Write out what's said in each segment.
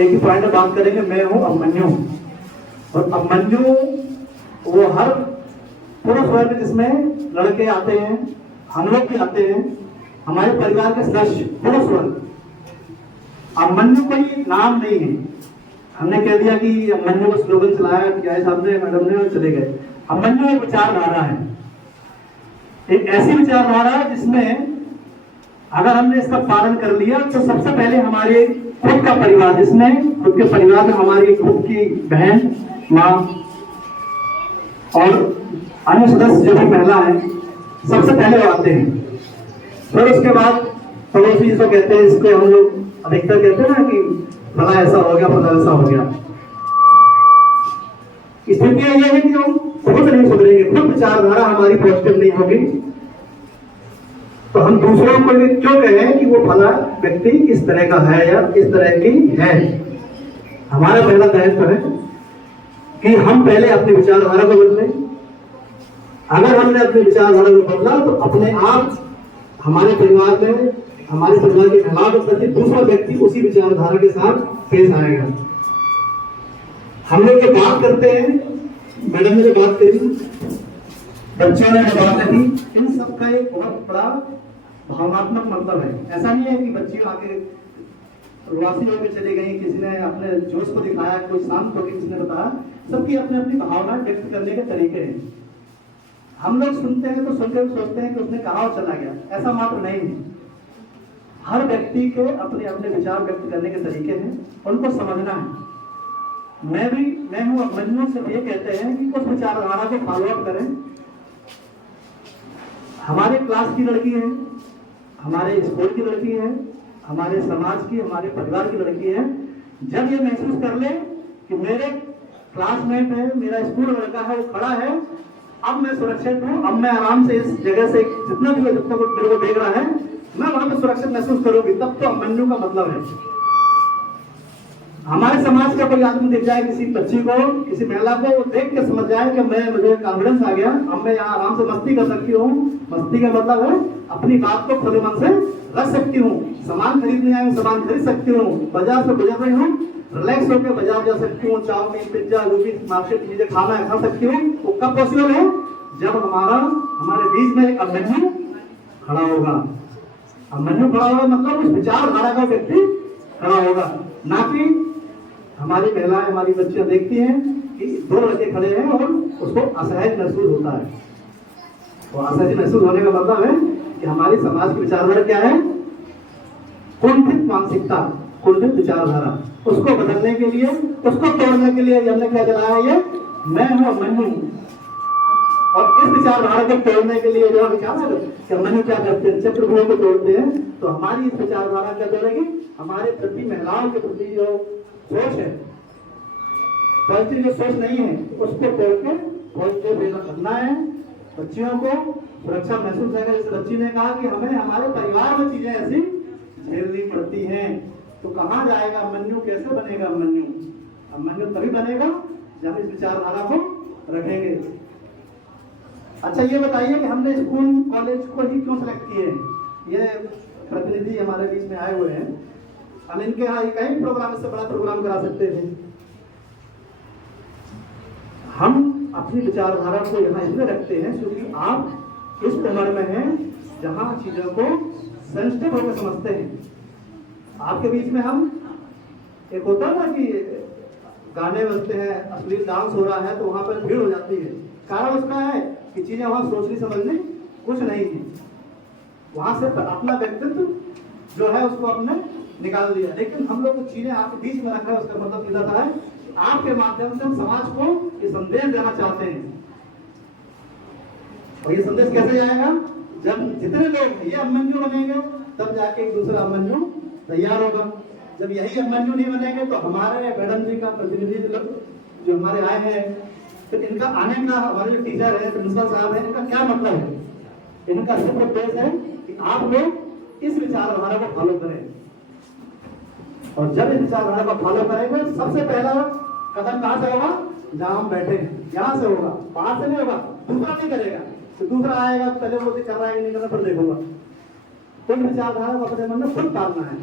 एक ही पॉइंट में बात करेंगे। मैं हूं अभिमन्यु, और अभिमन्यु वो हर पुरुष वर्ग जिसमें लड़के आते हैं, हम लोग भी आते हैं, हमारे परिवार के सदस्य पुरुष वर्ग। अभिमन्यु कोई नाम नहीं है, हमने कह दिया कि अभिमन्यु को स्लोगन चलाया क्या है साहब ने, मैडम ने, और चले गए। अभिमन्यु एक विचारधारा है, एक ऐसी विचारधारा जिसमें अगर हमने इसका पालन कर लिया तो सबसे पहले हमारे खुद का परिवार, जिसमें खुद के परिवार में हमारी खुद की बहन, माँ और अन्य सदस्य जो भी महिला है, सबसे पहले वो आते हैं। फिर उसके बाद पड़ोसी जिसको कहते हैं, इसको हम लोग अधिकतर कहते हैं ना कि फला ऐसा हो गया, फला ऐसा हो गया। स्थितियां ये है कि हम खुद नहीं सुधरेंगे, खुद विचारधारा हमारी पॉजिटिव नहीं होगी, तो हम दूसरों को क्यों कहें कि वो फला व्यक्ति इस तरह का है या इस तरह की है। हमारा पहला दायित्व है कि हम पहले अपनी विचारधारा को बदलें। अगर हमने अपनी विचारधारा को बदला तो अपने आप हमारे परिवार में, हमारे परिवार के खिलाफ प्रति दूसरा व्यक्ति उसी विचारधारा के साथ पेश आएगा। हम लोग जो बात करते हैं, मैडम ने जो बात करी, बच्चों ने जो बात कही, इन सब का एक बहुत बड़ा भावनात्मक मतलब है। ऐसा नहीं है कि बच्ची आके उदासी होकर चली गई, किसी ने अपने जोश को दिखाया, कोई शांत होकर किसी ने बताया। सबकी अपनी अपनी भावनाएं व्यक्त करने के तरीके हैं। हम लोग सुनते हैं तो सुनकर सोचते हैं कि उसने कहा और चला गया, ऐसा मात्र नहीं है। हर व्यक्ति के अपने अपने विचार व्यक्त करने के तरीके हैं, उनको समझना है। मैं हूं अभिमन्यु से ये कहते हैं कि उस विचारधारा को फॉलो अप करें। हमारे क्लास की लड़की है, हमारे स्कूल की लड़की है, हमारे समाज की, हमारे परिवार की लड़की है, जब ये महसूस कर ले कि मेरे क्लासमेट है, मेरा स्कूल लड़का है, वो खड़ा है, अब मैं सुरक्षित हूँ, अब मैं आराम से इस जगह से जितना भी जब तक मेरे को देख रहा है, मैं वहां पर सुरक्षित महसूस करूंगी, तब तो अभिमन्यु का मतलब है। हमारे समाज का कोई आदमी दिख जाए, किसी बच्ची को, किसी महिला को, वो देख के समझ जाए कि मुझे कॉन्फिडेंस आ गया, अब मैं यहाँ आराम से मस्ती कर सकती हूँ। मस्ती का मतलब है अपनी बात को खुले मन से रख सकती हूँ, सामान खरीदने आए सामान खरीद सकती हूँ, बाजार से गुजर रही हूँ, रिलैक्स होकर बाजार जा सकती हूँ, चाउमीन, पिज्जा, जो भी मार्केट चीजें खाना है खा सकती हूँ। वो कब पॉसिबल है? जब हमारे बीच में एक अभिमन्यु खड़ा होगा। अभिमन्यु खड़ा होगा मतलब उस विचारधारा का व्यक्ति खड़ा होगा, ना कि हमारी महिलाएं, हमारी बच्चियां देखती हैं कि दो लड़के खड़े हैं और उसको असहज महसूस होता है। और असहज महसूस होने का मतलब है कि हमारी समाज की विचारधारा क्या है? कुंठित मानसिकता, कुंठित विचारधारा। उसको बदलने के लिए, उसको तोड़ने के लिए हमने क्या चलाया है? ये मैं हूं अभिमन्यु। और इस विचारधारा को तोड़ने के लिए जो विचार है कि अभिमन्यु क्या करते हैं, चक्रव्यूह को तोड़ते हैं, तो हमारी इस विचारधारा क्या तोड़ेगी? हमारे प्रति, महिलाओं के प्रति जो सोच है, पॉजिटिव जो सोच नहीं है, उसको तोड़ के पॉजिटिव वे में करना है। बच्चियों को सुरक्षा महसूस है। जैसे बच्ची ने कहा कि हमें हमारे परिवार में चीजें ऐसी झेलनी पड़ती हैं, तो कहाँ जाएगा अभिमन्यु? कैसे बनेगा अभिमन्यु? अभिमन्यु तभी बनेगा जब इस विचारधारा को रखेंगे। अच्छा, ये बताइए कि हमने स्कूल कॉलेज को ही क्यों सेलेक्ट किए? ये प्रतिनिधि हमारे बीच में आए हुए हैं, हम इनके यहाँ कई प्रोग्राम, इससे बड़ा प्रोग्राम करा सकते थे। हम अपनी विचारधारा को यहाँ इसलिए रखते हैं क्योंकि आप इस उम्र में हैं जहाँ चीजों को सेंसिटिव होकर समझते हैं। आपके बीच में हम, एक होता है ना कि गाने बजते हैं, अश्लील डांस हो रहा है, तो वहां पर भीड़ हो जाती है। कारण उसका है कि चीजें वहां सोचनी समझनी कुछ नहीं है, वहां से अपना व्यक्तित्व जो है उसको आपने निकाल दिया। लेकिन हम लोग कुछ चीजें आपके बीच में रखा है, उसका मतलब सीधा है आपके माध्यम से हम समाज को ये संदेश देना चाहते हैं। और ये संदेश कैसे जाएगा? जब जितने लोग ये अभिमन्यु बनेंगे, तब जाके एक दूसरा अभिमन्यु तैयार होगा। जब यही अभिमन्यु नहीं बनेंगे तो हमारे मैडम जी का प्रतिनिधि जो हमारे आए हैं, तो इनका आने का, हमारे जो टीचर है, प्रिंसिपल साहब है, इनका क्या मतलब है? इनका सिर्फ उद्देश्य है कि आप लोग इस विचारधारा को फॉलो करें। और जब इस विचारधारा को फॉलो करेंगे, सबसे पहला कदम कहां से होगा? जहां हम बैठे हैं, यहां से होगा, बाहर से नहीं होगा। दूसरा नहीं करेगा, तो दूसरा आएगा, पहले वो कर रहा है नहीं कर रहा, फिर देखूंगा। तो विचारधारा को अपने मन में खुद डालना है।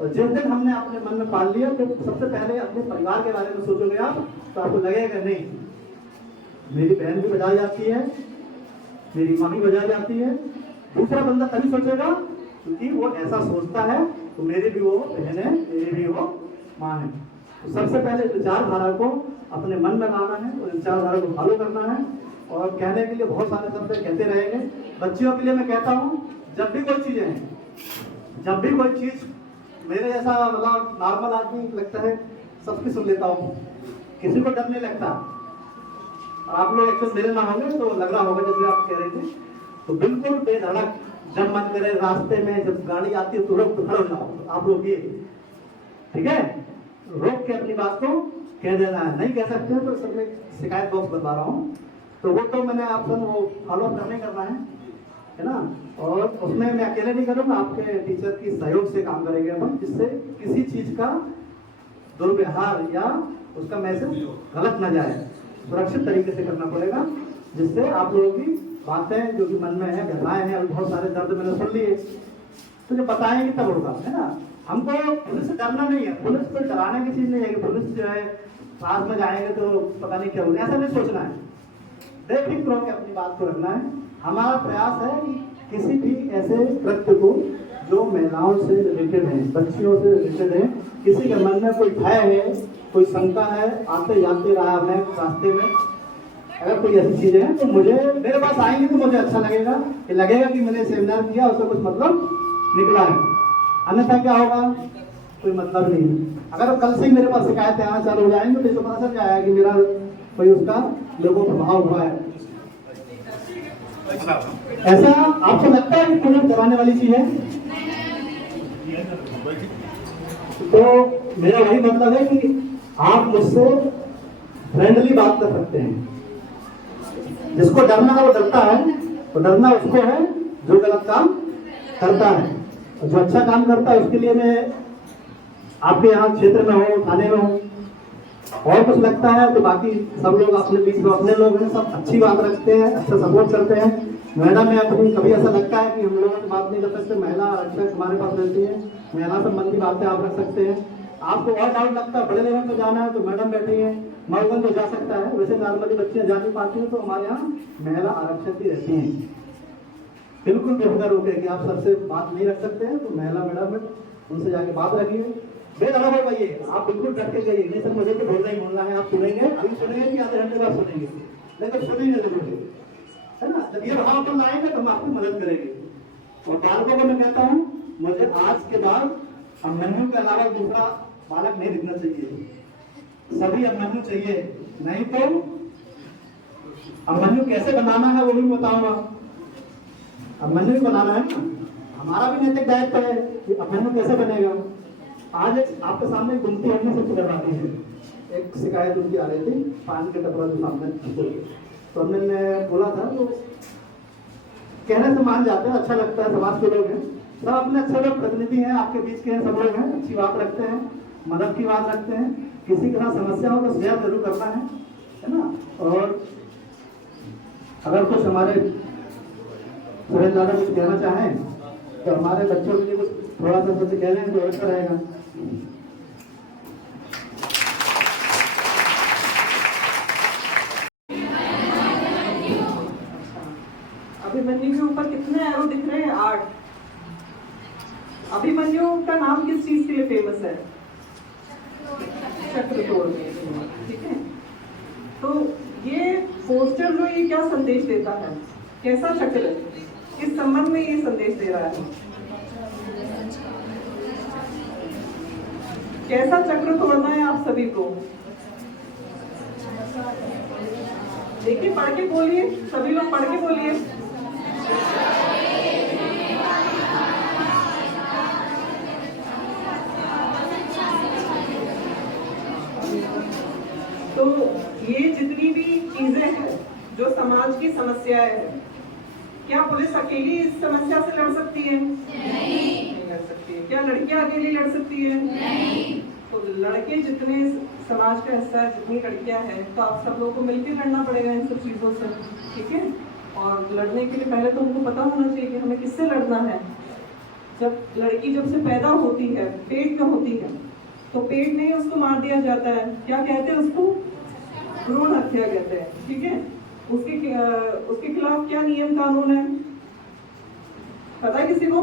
और जिस दिन हमने अपने मन में पाल लिया तो सबसे पहले अपने परिवार के बारे में सोचोगे आप, तो आपको लगेगा नहीं मेरी बहन भी बजा जाती है, मेरी मम्मी बजा जाती है। दूसरा बंदा तभी सोचेगा क्योंकि वो ऐसा सोचता है, तो मेरी भी वो बहन है, मेरी भी वो माँ है। तो सबसे पहले विचारधारा को अपने मन में लाना है और विचारधारा को फॉलो करना है। और कहने के लिए बहुत सारे शब्द कहते रहेंगे। बच्चियों के लिए मैं कहता हूँ, जब भी कोई चीज़ें हैं, जब भी कोई चीज़ मेरे जैसा मतलब नॉर्मल आदमी लगता है सबकी सुन लेता हूँ, किसी को डर नहीं लगता। आप लोग एक्सेस मेरे ना होंगे तो लग रहा होगा जैसे आप कह रहे थे, तो बिल्कुल बेधड़क जब मन करे रास्ते में जब गाड़ी आती है तुरंत खड़े हो जाओ, आप रोकिए, ठीक है, रोक के अपनी बात को कह देना है। नहीं कह सकते हैं तो सब में शिकायत बॉक्स बता रहा हूँ, तो वो तो मैंने आपको वो फॉलो करना है ना। और उसमें मैं अकेले नहीं करूँगा, आपके टीचर की सहयोग से काम करेंगे अपन, जिससे किसी चीज़ का दुर्व्यवहार या उसका मैसेज गलत ना जाए, सुरक्षित तरीके से करना पड़ेगा, जिससे आप लोगों की बातें जो कि मन में है, घटनाएं हैं, और बहुत सारे दर्द मैंने सुन लिए, तो जो बताएंगे तब होगा, है ना। हमको पुलिस से डरना नहीं है, पुलिस को डराने की चीज़ नहीं है कि पुलिस जो है पास में जाएंगे तो पता नहीं क्या होगा, ऐसा नहीं सोचना है। बेफिक्र होकर अपनी बात को रखना है। हमारा प्रयास है कि किसी भी ऐसे कृत्य को जो महिलाओं से रिलेटेड है, बच्चियों से रिलेटेड है, किसी के मन में कोई भय है, कोई शंका है, आते जाते रहा मैं रास्ते में, अगर कोई ऐसी चीजें हैं तो मुझे मेरे पास आएंगे तो मुझे अच्छा लगेगा कि मैंने सेमिनार किया, उसका कुछ मतलब निकला है। अन्यथा क्या होगा, कोई मतलब नहीं। अगर कल से मेरे पास शिकायतें आना चालू हो जाएंगे तो पता चल जाएगा कि मेरा कोई उसका लोगों पर प्रभाव हुआ है। ऐसा आपको लगता है कि पुलिस डराने वाली चीज है? तो मेरा वही मतलब है कि आप मुझसे फ्रेंडली बात कर सकते हैं। जिसको डरना है वो डरता है, तो डरना उसको है जो गलत काम करता है, और जो अच्छा काम करता है उसके लिए मैं आपके यहाँ क्षेत्र में हो, थाने में हो, और कुछ लगता है तो बाकी सब लोग अपने बीच में अपने लोग हैं, सब अच्छी बात रखते हैं, अच्छा सपोर्ट करते हैं। मैडम में अपनी कभी ऐसा लगता है कि हम लोगों से बात नहीं कर सकते, महिला आरक्षक हमारे पास रहती है, महिला संबंधी बातें आप रख सकते हैं। आपको और डाउट लगता है बड़े लेवल पर जाना है तो मैडम बैठी है, मऊगन तो जा सकता है, वैसे नॉर्मली बच्चियां जा नहीं पाती हैं तो हमारे यहाँ महिला आरक्षक ही रहती हैं। बिल्कुल बेहतर हो गया कि आप सबसे बात नहीं रख सकते हैं तो महिला मैडम उनसे जाके बात रखिए, बेधड़क हो पाइए, आप बिल्कुल डर के जाइए। नहीं सर मुझे तो बोलना ही बोलना है, आप सुनेंगे, अभी सुनेंगे कि आधे घंटे बाद सुनेंगे, लेकिन सुनेंगे जरूर, है ना। जब ये भाव अपन लाएंगे तो हम आपकी मदद करेंगे। और बालकों को मैं कहता हूँ, मुझे आज के बाद अभिमन्यु के अलावा दूसरा बालक नहीं दिखना चाहिए, सभी अभिमन्यु चाहिए, नहीं तो अभिमन्यु कैसे बनाना है वो भी बताऊंगा। अभिमन्यु भी बनाना है ना, हमारा भी नैतिक दायित्व है कि अभिमन्यु कैसे बनेगा। आज आपके सामने गुमती हड्डी सबसे डराती है, एक शिकायत उनकी आ रही थी, पानी के टपरा के सामने, तो हमने बोला था, तो कहने से मान जाते हैं, अच्छा लगता है, समाज के लोग हैं, सब अपने अच्छे लोग प्रतिनिधि हैं, आपके बीच के हैं, सब लोग हैं, अच्छी बात रखते हैं, मदद की बात रखते हैं, किसी के साथ समस्या हो तो शेयर जरूर करना है ना। और अगर कुछ हमारे सुरेंद्र दादा कुछ कहना चाहें तो हमारे बच्चों के लिए कुछ थोड़ा सा कुछ कह रहे हैं तो अच्छा रहेगा। अभिमन्यु के ऊपर कितने एरो दिख रहे हैं? 8। अभिमन्यु का नाम किस चीज के लिए फेमस है? चक्र तोड़ने के लिए, ठीक है। तो ये पोस्टर जो ये क्या संदेश देता है, कैसा चक्र है, किस संबंध में ये संदेश दे रहा है? कैसा चक्र तोड़ना है आप सभी को? देखिए, पढ़ के बोलिए, सभी लोग पढ़ के बोलिए। तो ये जितनी भी चीजें हैं जो समाज की समस्याएं हैं, क्या पुलिस अकेली इस समस्या से लड़ सकती है? नहीं लड़ सकती है। क्या लड़कियां अकेली लड़ सकती है? नहीं। तो लड़के जितने समाज का हिस्सा है, जितनी लड़कियां हैं, तो आप सब लोगों को मिलकर लड़ना पड़ेगा इन सब चीजों से, ठीक है। और लड़ने के लिए पहले तो उनको पता होना चाहिए कि हमें किससे लड़ना है। जब से पैदा होती है, पेट में होती है, तो पेट में ही उसको मार दिया जाता है। क्या कहते हैं उसको? भ्रूण हत्या कहते हैं। ठीक है, उसके खिलाफ क्या नियम कानून है, पता है किसी को?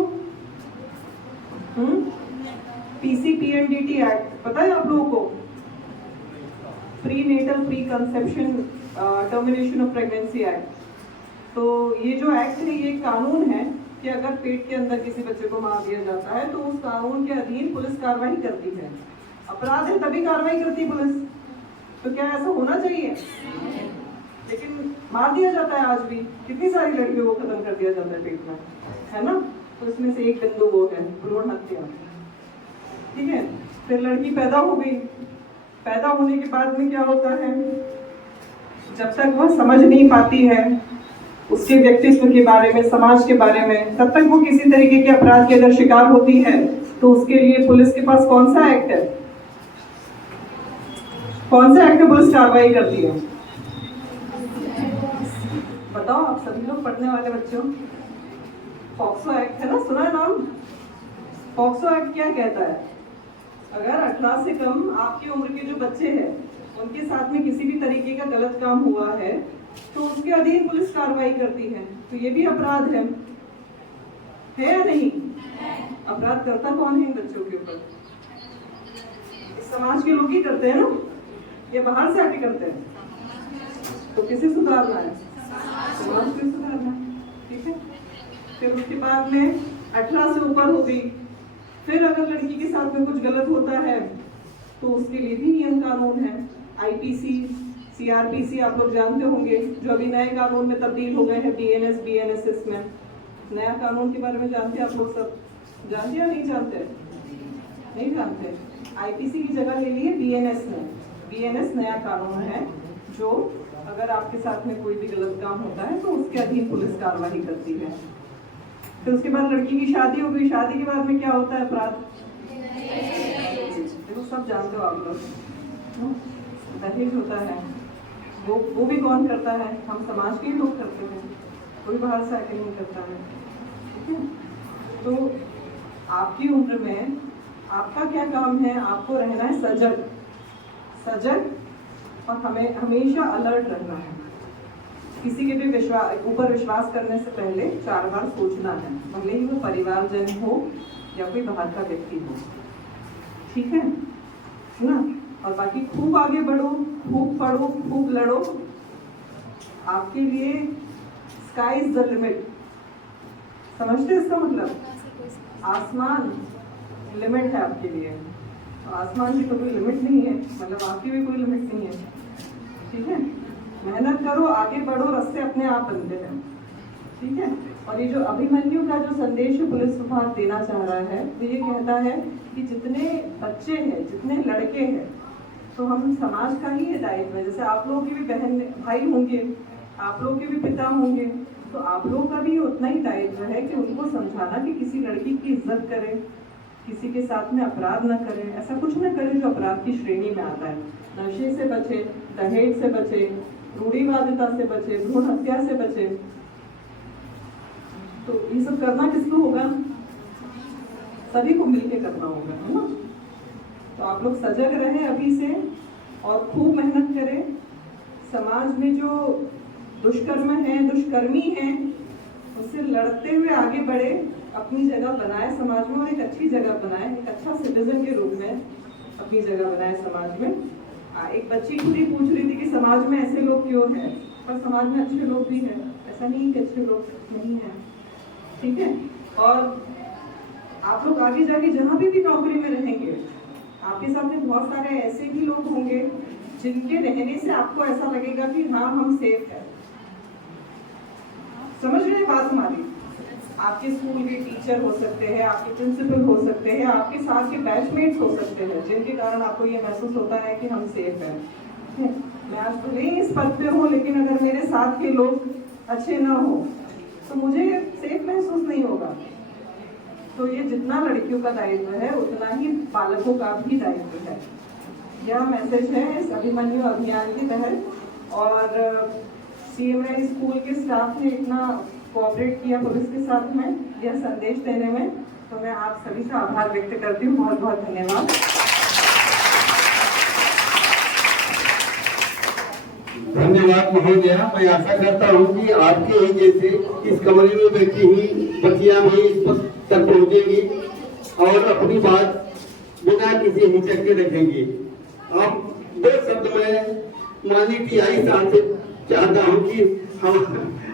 PCPNDT एक्ट पता है आप लोगों को? Pre natal pre conception termination of pregnancy act. तो ये जो एक्ट है, ये कानून है कि अगर पेट के अंदर किसी बच्चे को मार दिया जाता है तो उस कानून के अधीन पुलिस कार्रवाई करती है। अपराध है तभी कार्रवाई करती है पुलिस। तो क्या ऐसा होना चाहिए? लेकिन मार दिया जाता है आज भी। कितनी सारी लड़कियों को खत्म कर दिया जाता है पेट में, है ना? तो इसमें से एक बिंदु वो है भ्रूण हत्या। ठीक है, फिर लड़की पैदा हो गई। पैदा होने के बाद में क्या होता है, जब तक वह समझ नहीं पाती है उसके व्यक्तित्व के बारे में, समाज के बारे में, तब तक वो किसी तरीके के अपराध के अगर शिकार होती है तो उसके लिए पुलिस के पास कौन सा एक्ट है, कौन सा एक्ट में पुलिस कार्रवाई करती है? बताओ आप सभी लोग पढ़ने वाले बच्चों। पॉक्सो एक्ट है ना, सुना है नाम? पॉक्सो एक्ट क्या कहता है? अगर 18 से कम आपकी उम्र के जो बच्चे हैं उनके साथ में किसी भी तरीके का गलत काम हुआ है तो उसके अधीन पुलिस कार्रवाई करती है। तो ये भी अपराध है या नहीं? अपराध करता कौन है इन बच्चों के ऊपर? समाज के लोग ही करते हैं ना, ये बाहर से आके करते हैं। तो किसे सुधारना है? समाज को सुधारना है। ठीक है, फिर उसके बाद में 18 से ऊपर हो गई। फिर अगर लड़की के साथ में कुछ गलत होता है तो उसके लिए भी नियम कानून है। IPC, CRPC आप लोग जानते होंगे, जो अभी नए कानून में तब्दील हो गए हैं, BNS, BNSS में। नया कानून के बारे में जानते हैं आप लोग सब? जानते या नहीं जानते? नहीं जानते। IPC की जगह ले लिए BNS ने। BNS नया कानून है जो अगर आपके साथ में कोई भी गलत काम होता है तो उसके अधीन पुलिस कार्रवाई करती है। फिर उसके बाद लड़की की शादी हो गई। शादी के बाद में क्या होता है? अपराध। देखो सब जानते हो आप लोग, दहेज होता है। वो भी कौन करता है? हम समाज के ही लोग करते हैं, कोई बाहर से आके नहीं करता है। ठीक है, तो आपकी उम्र में आपका क्या काम है? आपको रहना है सजग, सजग, और हमें हमेशा अलर्ट रहना है। किसी के भी ऊपर विश्वास करने से पहले 4 बार सोचना है, भले ही वो परिवारजन हो या कोई बाहर का व्यक्ति हो। ठीक है ना? और बाकी खूब आगे बढ़ो, खूब पढ़ो, खूब लड़ो। आपके लिए स्काई इज द लिमिट। समझते हैं इसका मतलब? आसमान लिमिट है आपके लिए। तो आसमान की तो कोई लिमिट नहीं है, मतलब आपकी भी कोई लिमिट नहीं है। ठीक है, मेहनत करो, आगे बढ़ो, रास्ते अपने आप बनते हैं। ठीक है, और ये जो अभिमन्यु का जो संदेश पुलिस विभाग देना चाह रहा है, तो ये कहता है कि जितने बच्चे हैं, जितने लड़के हैं, तो हम समाज का ही ये दायित्व है। जैसे आप लोगों के भी बहन भाई होंगे, आप लोगों के भी पिता होंगे, तो आप लोगों का भी उतना ही दायित्व है कि उनको समझाना कि किसी लड़की की इज्जत करें, किसी के साथ में अपराध न करें, ऐसा कुछ न करें जो अपराध की श्रेणी में आता है। नशे से बचे, दहेज से बचे, रूढ़िवादिता से बचे, भ्रूण हत्या से बचे। तो ये सब करना किसको होगा? सभी को मिलकर करना होगा, है ना? तो आप लोग सजग रहें अभी से और खूब मेहनत करें। समाज में जो दुष्कर्म है, दुष्कर्मी है, उससे लड़ते हुए आगे बढ़े, अपनी जगह बनाए समाज में और एक अच्छी जगह बनाए, एक अच्छा सिटीजन के रूप में अपनी जगह बनाए समाज में। एक बच्ची खुद ही पूछ रही थी कि समाज में ऐसे लोग क्यों हैं, पर समाज में अच्छे लोग भी हैं, ऐसा नहीं कि अच्छे लोग नहीं हैं। ठीक है, और आप लोग आगे जाके जहाँ भी नौकरी में रहेंगे, आपके साथ में बहुत सारे ऐसे भी लोग होंगे जिनके रहने से आपको ऐसा लगेगा कि हाँ हम सेफ है। समझ रहे हैं बात हमारी? आपके स्कूल के टीचर हो सकते हैं, आपके प्रिंसिपल हो सकते हैं, आपके साथ के बैचमेट्स हो सकते हैं, जिनके कारण आपको ये महसूस होता है कि हम सेफ हैं। मैं आज तो नहीं इस पद पे हूँ, लेकिन अगर मेरे साथ के लोग अच्छे ना हो तो मुझे सेफ महसूस नहीं होगा। तो ये जितना लड़कियों का दायित्व है उतना ही बालकों का भी दायित्व है। यह मैसेज है इस अभिमन्यु अभियान के तहत। और CMI स्कूल के स्टाफ ने इतना कोऑपरेट किया पुलिस के साथ में यह संदेश देने में, तो मैं आप सभी का आभार व्यक्त करती हूँ। बहुत बहुत धन्यवाद। धन्यवाद महोदया। मैं आशा करता हूँ कि आपके ही जैसे इस कमरे में बैठी हुई बच्चियां भी इस पद तक पहुँचेंगी और अपनी बात बिना किसी हिचक के रखेंगी। आप दो शब्द में मानी टीआई साहब से चाहता हूँ कि हम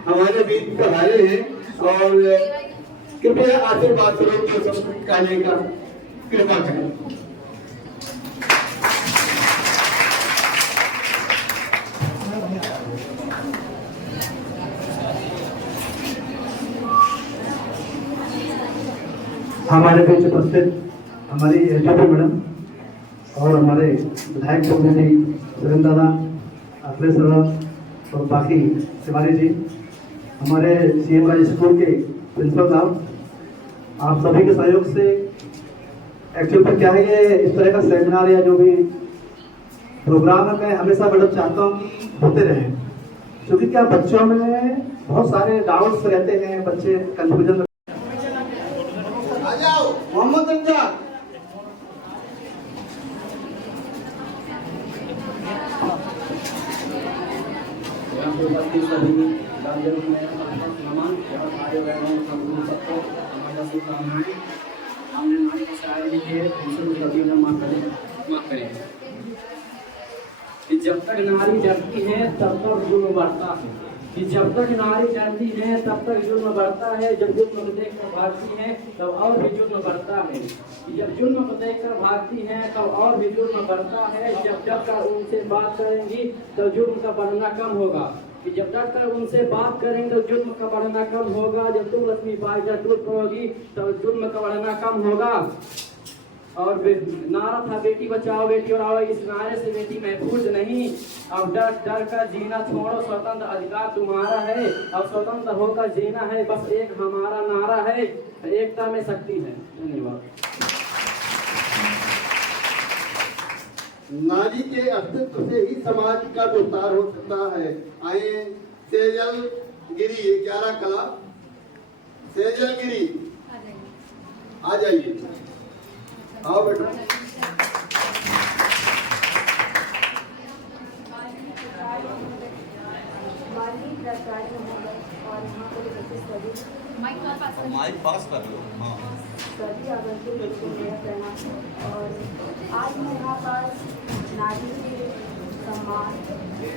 हमारे बीच पधारे हैं और कृपया आशीर्वाद स्वरूप जो सब कहने का कृपा करें। हमारे बीच उपस्थित हमारी एचओडी मैडम और हमारे विधायक प्रतिनिधि सुरेंद्र दादा, अखिलेश दादा और बाकी तिवारी जी, हमारे सीएम राज स्कूल के प्रिंसिपल साहब, आप सभी के सहयोग से एक्चुअल में क्या है, ये इस तरह का सेमिनार या जो भी प्रोग्राम है मैं हमेशा मैडम चाहता हूँ कि होते रहे, क्योंकि क्या बच्चों में बहुत सारे डाउट्स रहते हैं, बच्चे कंफ्यूजन। मोहम्मद रमजान कि जब तक नारी डरती है तब तक जुल्म बढ़ता है, कि जब तक नारी डरती है तब तक जुल्म बढ़ता है, जब जुल्म को देखकर भागती है तब और भी जुल्म बढ़ता है, कि जब जुल्म को देखकर भागती है तब और भी जुल्म बढ़ता है, जब डरकर उनसे बात करेंगी तो जुल्म का बढ़ना कम होगा, कि जब डरकर उनसे बात करेंगे तो जुल्म का बढ़ना कम होगा, जब तुम अपनी बात टूट पड़ोगी तो जुल्म का बढ़ना कम होगा। और नारा था बेटी बचाओ बेटी पढ़ाओ, इस नारे से बेटी महफूज नहीं। अब डर डर कर जीना छोड़ो, स्वतंत्र अधिकार तुम्हारा है, अब स्वतंत्र होकर जीना है, बस एक हमारा नारा है, एकता में शक्ति है। धन्यवाद। नारी के अस्तित्व से ही समाज का विस्तार हो सकता है। आए सेजल गिरी 11 कला, सेजल गिरी आ जाइए, आओ बेटा। माइक पास कर लो। हाँ, सभी आगंतुक बच्चों को मेरा प्रणाम। और आज मैं यहाँ पास नारी के सम्मान के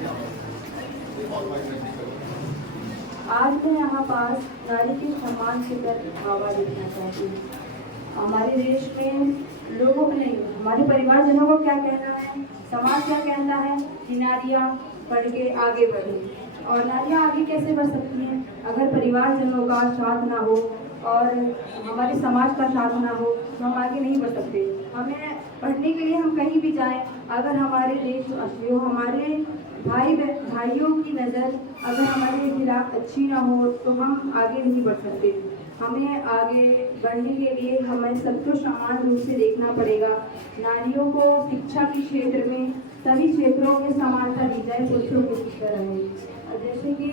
सम्मान के पर हवा देखना चाहती हूँ। हमारे देश में लोगों को नहीं, हमारे परिवारजनों को क्या कहना है, समाज क्या कहता है कि नारियाँ पढ़ के आगे बढ़ें, और नारियाँ आगे कैसे बढ़ सकती हैं अगर परिवारजनों का साथ ना हो और हमारे समाज का साथ ना हो तो हम आगे नहीं बढ़ सकते। हमें पढ़ने के लिए हम कहीं भी जाएं, अगर हमारे देशवासियों, हमारे भाइयों की नज़र अगर हमारे खिलाफ अच्छी ना हो तो हम आगे नहीं बढ़ सकते। हमें आगे बढ़ने के लिए हमें सबको समान रूप से देखना पड़ेगा। नारियों को शिक्षा के क्षेत्र में सभी क्षेत्रों में समानता दी जाए, पुरुषों की तरह है। जैसे कि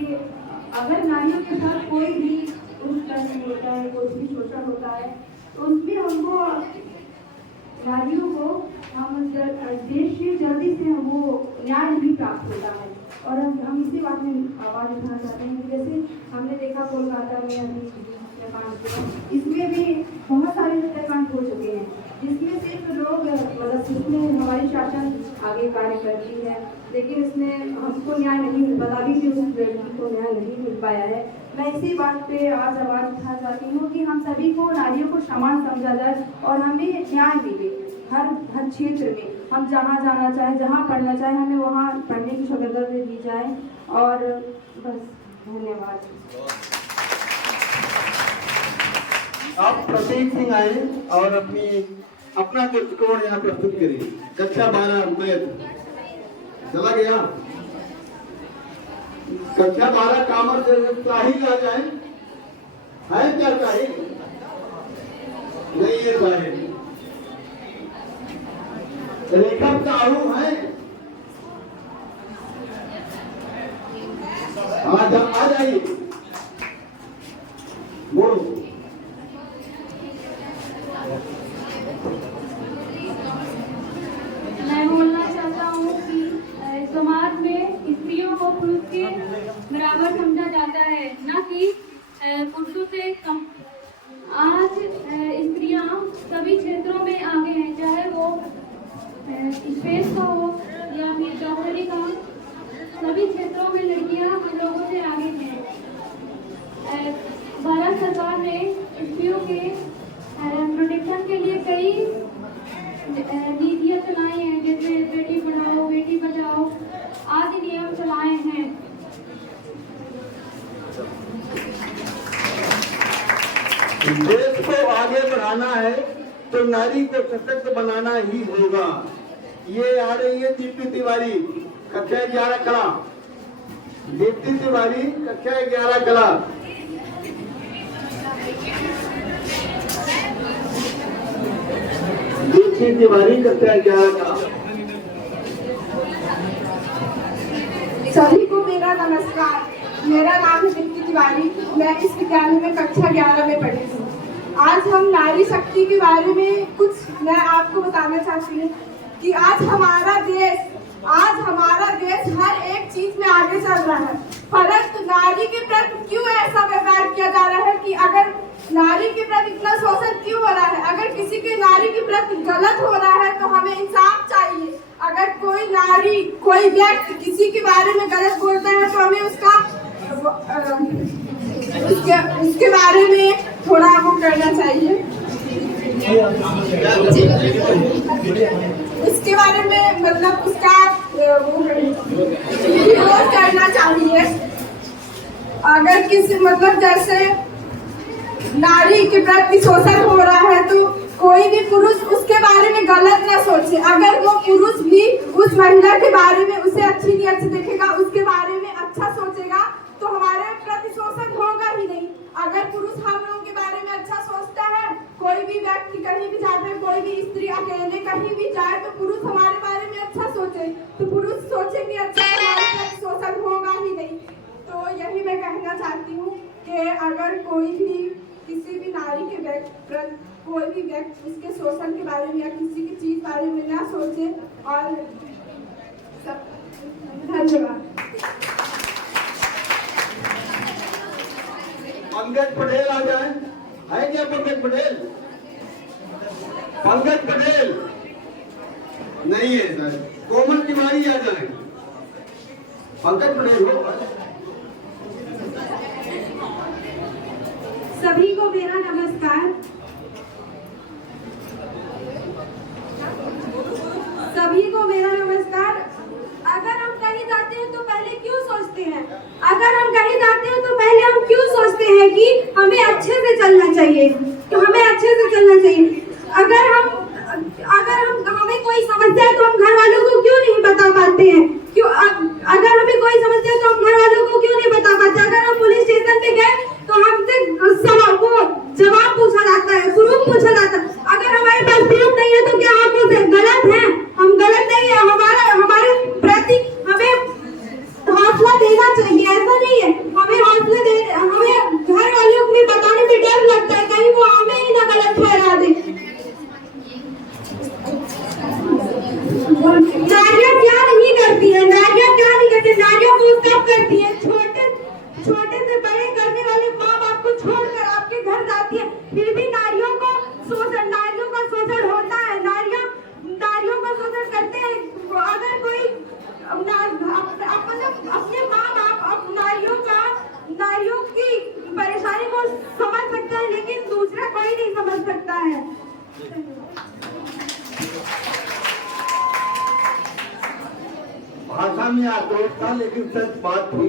अगर नारियों के साथ कोई भी दुष्कर्म होता है, कोई भी शोषण होता है, तो उसमें हमको नारियों को हम देश से जल्दी से हमको न्याय नहीं प्राप्त होता है। और हम इसी बात में आवाज़ उठाना चाहते हैं कि जैसे हमने देखा कोलकाता में अभी इसमें भी बहुत सारे हत्याकांड हो चुके हैं, जिसमें सिर्फ लोग मतलब इसमें हमारी शासन आगे कार्य करती है, लेकिन इसमें हमको न्याय नहीं मिल पाता, अभी भी उस लड़की को न्याय नहीं मिल पाया है। मैं इसी बात पे आज आवाज़ उठाना चाहती हूँ कि हम सभी को नारियों को समान समझा जाए और हमें न्याय मिले हर क्षेत्र में। हम जहाँ जाना चाहें, जहाँ पढ़ना चाहें, हमें वहाँ पढ़ने की सुविधा दी जाए। और बस, धन्यवाद। आप प्रतीक सिंह आए और अपना दृष्टिकोण यहाँ प्रस्तुत करिए। कक्षा 12 मैथ चला गया, कक्षा 12 कॉमर्स साहिल आ जाए, है क्या साहिल? नहीं है साहिल। रेखा साहू है, आ जाइए, बोलो। कि पुरुषों से कम आज स्त्रियां सभी क्षेत्रों में आगे हैं, चाहे वो स्पेस का हो या फिर डॉक्टरी का, सभी क्षेत्रों में लड़कियां हम लोगों से आगे हैं। भारत सरकार ने स्त्रियों के प्रोटेक्शन के लिए कई नीतियां चलाई हैं, जैसे बेटी पढ़ाओ बेटी बचाओ आदि नियम चलाए हैं। देश को आगे बढ़ाना है तो नारी को सशक्त बनाना ही होगा। ये आ रही है दीप्ति तिवारी, कक्षा 11 कला। दीप्ति तिवारी, कक्षा 11 कला। दीप्ति तिवारी, कक्षा 11 कला। सभी को मेरा नमस्कार। मेरा नाम है दीप्ति तिवारी। मैं इस विद्यालय में कक्षा 11 में पढ़ी हूँ। आज हम नारी शक्ति के बारे में कुछ मैं आपको बताना चाहती हूँ कि आज हमारा देश हर एक चीज में आगे चल रहा है, परंतु नारी के प्रति क्यों ऐसा व्यवहार किया जा रहा है कि अगर नारी के प्रति इतना शोषण क्यों हो रहा है? अगर किसी के नारी के प्रति गलत हो रहा है तो हमें इंसाफ चाहिए। अगर कोई नारी, कोई व्यक्ति किसी के बारे में गलत बोलता है तो हमें उसके बारे में थोड़ा वो करना चाहिए, उसके बारे में मतलब उसका विरोध करना चाहिए। अगर किसी मतलब जैसे नारी के प्रति शोषण हो रहा है तो कोई भी पुरुष उसके बारे में गलत ना सोचे। अगर वो पुरुष भी उस महिला के बारे में उसे अच्छी देखेगा, उसके बारे में अच्छा सोचेगा तो हमारे प्रति शोषण होगा ही नहीं। अगर पुरुष हम लोगों के बारे में अच्छा सोचता है, कोई भी व्यक्ति कहीं भी जाता है, कोई भी स्त्री अकेले कहीं भी जाए तो पुरुष हमारे बारे में अच्छा सोचे, तो पुरुष सोचेंगे अच्छा, हमारे प्रति शोषण होगा ही नहीं। तो यही मैं कहना चाहती हूँ कि अगर कोई भी किसी भी नारी के कोई भी व्यक्ति उसके शोषण के बारे में या किसी की चीज बारे में ना सोचे। और धन्यवाद। पंकज पटेल आ जाए। है क्या पंकज पटेल? पंकज पटेल नहीं है सर। कोमल तिवारी आ जाए। पंकज पटेल हो। सभी को मेरा नमस्कार। सभी को मेरा नमस्कार। अगर हम कहीं जाते हैं तो पहले क्यों सोचते हैं? अगर हम कहीं जाते हैं तो पहले हम क्यों सोचते हैं कि हमें अच्छे से चलना चाहिए, तो हमें अच्छे से चलना चाहिए। अगर हमें कोई समस्या है तो हम घर वालों को क्यों नहीं बता पाते हैं? क्यों? अगर हमें कोई समस्या है तो हम घर वालों को क्यों नहीं बता पाते? अगर हम पुलिस स्टेशन पे गए तो हमसे जवाब पूछा जाता है, प्रूफ पूछा जाता है। अगर हमारे पास प्रूफ नहीं है तो क्या हम उसे गलत हैं? हम गलत नहीं है। हमारे प्रति हमें हौसला देना चाहिए, ऐसा नहीं है। हमें हौसला दे, हमें घर वालों को भी बताने में डर लगता है कहीं वो हमें ही ना गलत ठहरा दे। नारियां क्या नहीं करती है, नारियों को सब करती है। छोटे से बड़े करने वाले माँ बाप को छोड़कर आपके घर जाती है, फिर भी नारियों का शोषण होता है। नारियों का शोषण करते हैं। अगर कोई अपने माँ बाप नारियों की परेशानी को समझ सकता है, लेकिन दूसरा कोई नहीं समझ सकता है। भाषा में आक्रोश था लेकिन सच बात थी।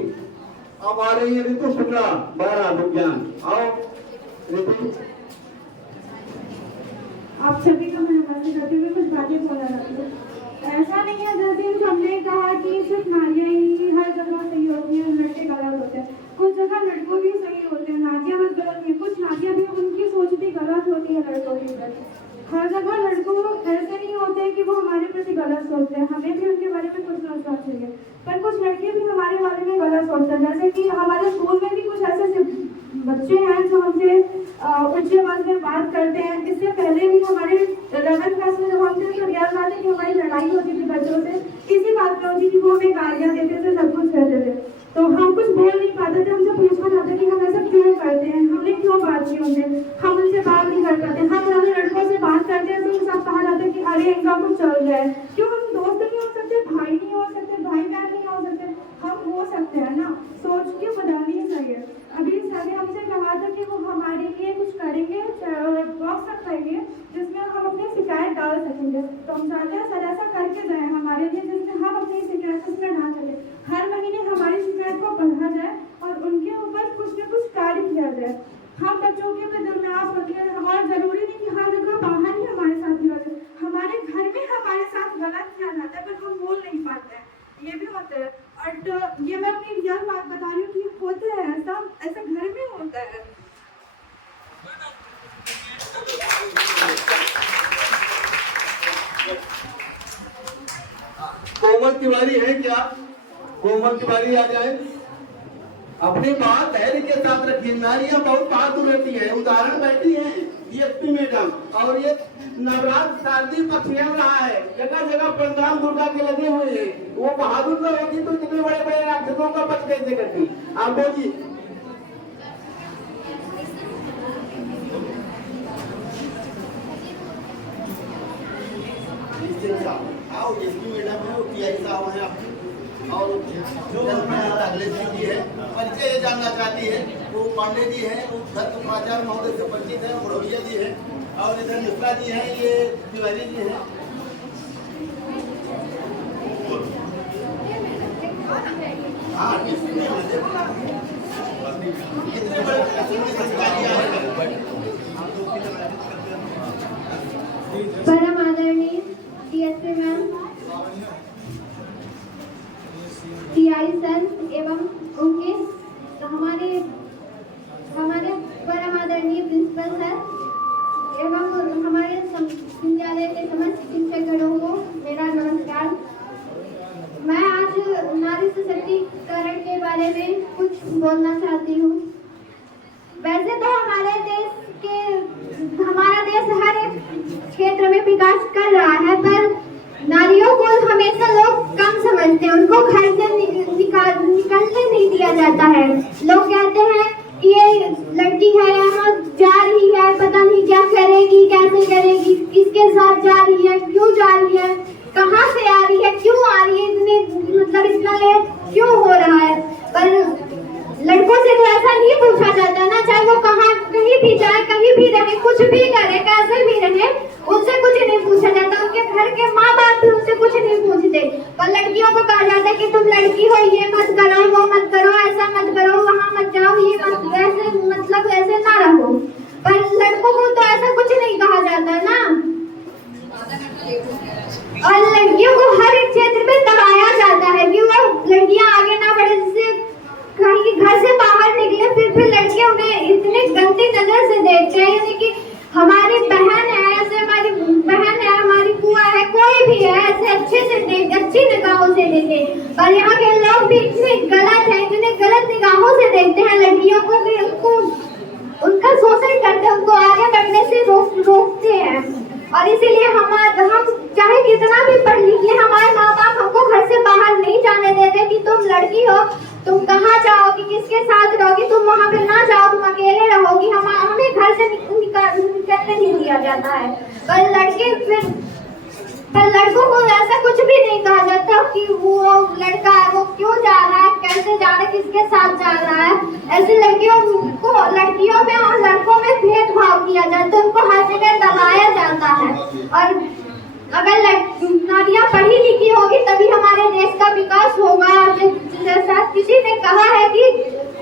अब आ रही है ऋतु शुक्ला, 12 विज्ञान। आओ ऋतु। आप सभी को मैं नमस्ते करती हूँ। कुछ बातें बोला जाती है। ऐसा नहीं है जैसे हमने कहा कि सिर्फ नारियां ही हर जगह सही होती हैं, लड़के गलत होते हैं। कुछ जगह लड़कों भी सही होते हैं, नारियां बस गलत नहीं। कुछ नारियां भी उनकी सोच भी गलत होती है लड़कों की प्रति। हर जगह लड़कों ऐसे नहीं होते कि वो हमारे प्रति गलत सोचते हैं, हमें भी उनके बारे में कुछ सोचना चाहिए। पर कुछ लड़के भी हमारे बारे में गलत सोचते हैं। जैसे कि हमारे स्कूल में भी कुछ ऐसे बच्चे हैं जो हमसे ऊंचे आवाज में बात करते हैं। इससे पहले भी हमारे 11th क्लास में जब हम थे तो याद आते कि हमारी लड़ाई होती थी बच्चों से, इसी बात पे होती थी। वो हमें गालियां देते थे, सब कुछ कहते थे, तो हम कुछ बोल नहीं पाते थे। हमसे पूछा जाता कि हम ऐसा है। हम बच्चों के दिल में आस रखें और जरूरी नहीं कि हर जगह बाहर ही हमारे साथ गलत है, हमारे घर में हमारे साथ गलत किया जाता है पर हम बोल नहीं पाते हैं, ये भी होता है। और ये मैं अपनी रियल बात बता रही हूँ कि होता है ऐसा घर में होता है। कोमल तिवारी है क्या? कोमल तिवारी आ जाए। अपनी बात धैर्य के साथ रखिए। नारियां बहुत बहादुर रहती है, उदाहरण बैठी है डीएसपी मैडम। और ये नवरात्र शारदीय पक्ष चल रहा है, जगह जगह पंडाल दुर्गा के लगे हुए हैं। वो बहादुर न होती तो इतने बड़े बड़े राक्षसों का पक्ष कैसे करती? आप बोलिए। आओ डीएसपी मैडम है, वो टीआई साहब है आपके, और जो अगले जी है परिचय ये जानना चाहती है। वो पांडे जी हैं, वो दत्त उपाचार्य महोदय से परिचित है, बुढ़ौलिया जी है, और इधर मिश्रा जी हैं, ये तिवारी जी हैं। हाँ इतने बड़े अधिकारी आए। परम आदरणीय डीएसपी मैम, टीआई सर एवं उनके हमारे परम आदरणीय प्रिंसिपल सर एवं हमारे विद्यालय के समस्त शिक्षकगणों को मेरा नमस्कार। मैं आज नारी सशक्तिकरण के बारे में कुछ बोलना चाहती हूँ। वैसे तो हमारा देश हर एक क्षेत्र में विकास कर रहा है, पर नारियों को हमेशा लोग कम समझते हैं, उनको घर से निकलने नहीं दिया जाता है। लोग कहते हैं कि ये लड़की है, यहाँ जा रही है, पता नहीं क्या करेगी, कैसे करेगी, किसके साथ जा रही है, क्यों जा रही है, कहाँ से आ रही है, क्यों आ रही है, इतना लेट क्यों हो रहा है। पर लड़कों से तो ऐसा नहीं पूछा जाता ना, चाहे वो कहीं भी जाए, कहीं भी रहे, कुछ भी करे, कैसे भी रहे, उनसे कुछ नहीं पूछा जाता। उनके घर के माँ बाप भी उनसे कुछ नहीं पूछते। पर लड़कियों को कहा जाता है कि तुम लड़की हो, ये मत करो, वो मत करो, ऐसा मत करो, वहाँ मत जाओ, ये मत, वैसे ना रहो। पर लड़कों को तो ऐसा कुछ नहीं कहा जाता ना। और लड़कियों को हर एक क्षेत्र में दबाया जाता है कि वो लड़कियां आगे ना बढ़े, जिससे कहीं घर से बाहर निकले फिर लड़के उन्हें इतने गंदी नजर से देखते हैं, यानी कि हमारी बहन है, ऐसे हमारी बहन है, हमारी बुआ है, कोई भी है, ऐसे अच्छी निगाहों से देखे। और यहाँ के लोग भी इतने गलत हैं, इतने गलत निगाहों से देखते हैं लड़कियों को कि उनका शोषण करते हैं, उनको आगे बढ़ने से रोकते हैं। और इसीलिए हम चाहे कितना भी पढ़ लिख ले, हमारे माँ बाप हमको घर से बाहर नहीं जाने देते कि तुम लड़की हो, तुम कहाँ जाओगी, किसके साथ रहोगी, तुम वहाँ पे ना जाओ, तुम अकेले रहोगी। हमें घर से निकलने नहीं दिया जाता है। पर लड़कों को ऐसा कुछ भी नहीं कहा जाता कि वो लड़का है, वो क्यों जा रहा है, कैसे जा रहा है, किसके साथ जा रहा है। ऐसे लड़कियों में और लड़कों में भेदभाव किया जाता है, उनको हर जगह दबाया जाता है। और अगर नारियां पढ़ी लिखी होगी तभी हमारे देश का विकास होगा। जैसा किसी ने कहा है कि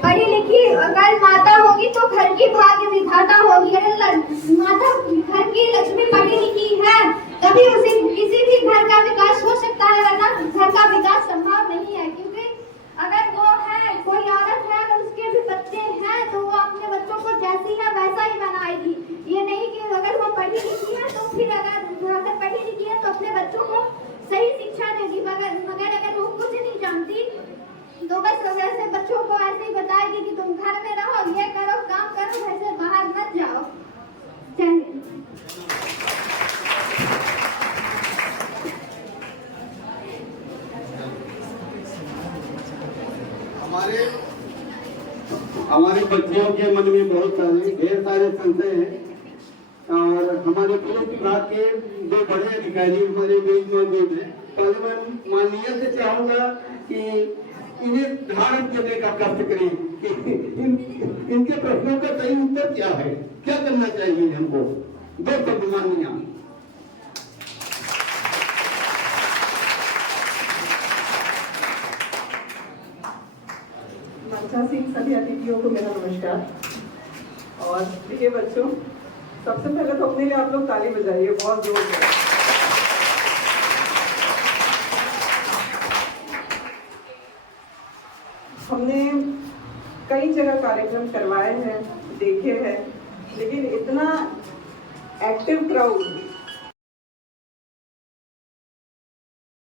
पढ़ी लिखी अगर माता होगी तो घर की भाग्य विधाता होगी। अगर माता घर की लक्ष्मी पढ़ी लिखी है तभी किसी भी घर का विकास हो सकता है, वरना घर का विकास संभव नहीं है। क्योंकि अगर वो है, कोई औरत है, अगर उसके भी बच्चे हैं तो वो अपने बच्चों को जैसी है वैसा ही बनाएगी। ये नहीं कि अगर वो पढ़ी लिखी है तो फिर अगर पढ़ी लिखी है तो अपने बच्चों को सही शिक्षा देगी। मगर अगर वो कुछ नहीं जानती तो बस वैसे बच्चों को ऐसे ही बताएगी कि तुम घर में रहो, ये करो, काम करो, घर से बाहर मत जाओ। जय हिंद। हमारे बच्चियों के मन में बहुत ढेर सारे संशय हैं, और हमारे पुलिस विभाग के दो बड़े अधिकारी हमारे बीच मौजूद हैं। पहले मैं माननीय से चाहूंगा कि इन्हें धारण करने का कष्ट करें कि इनके प्रश्नों का सही उत्तर क्या है, क्या करना चाहिए हमको। दो शब्द माननीय। सिंह, सभी अतिथियों को मेरा नमस्कार। और देखिए बच्चों, सबसे पहले तो अपने लिए आप लोग ताली बजाइए बहुत जोर से। हमने कई जगह कार्यक्रम करवाए हैं, देखे हैं, लेकिन इतना एक्टिव क्राउड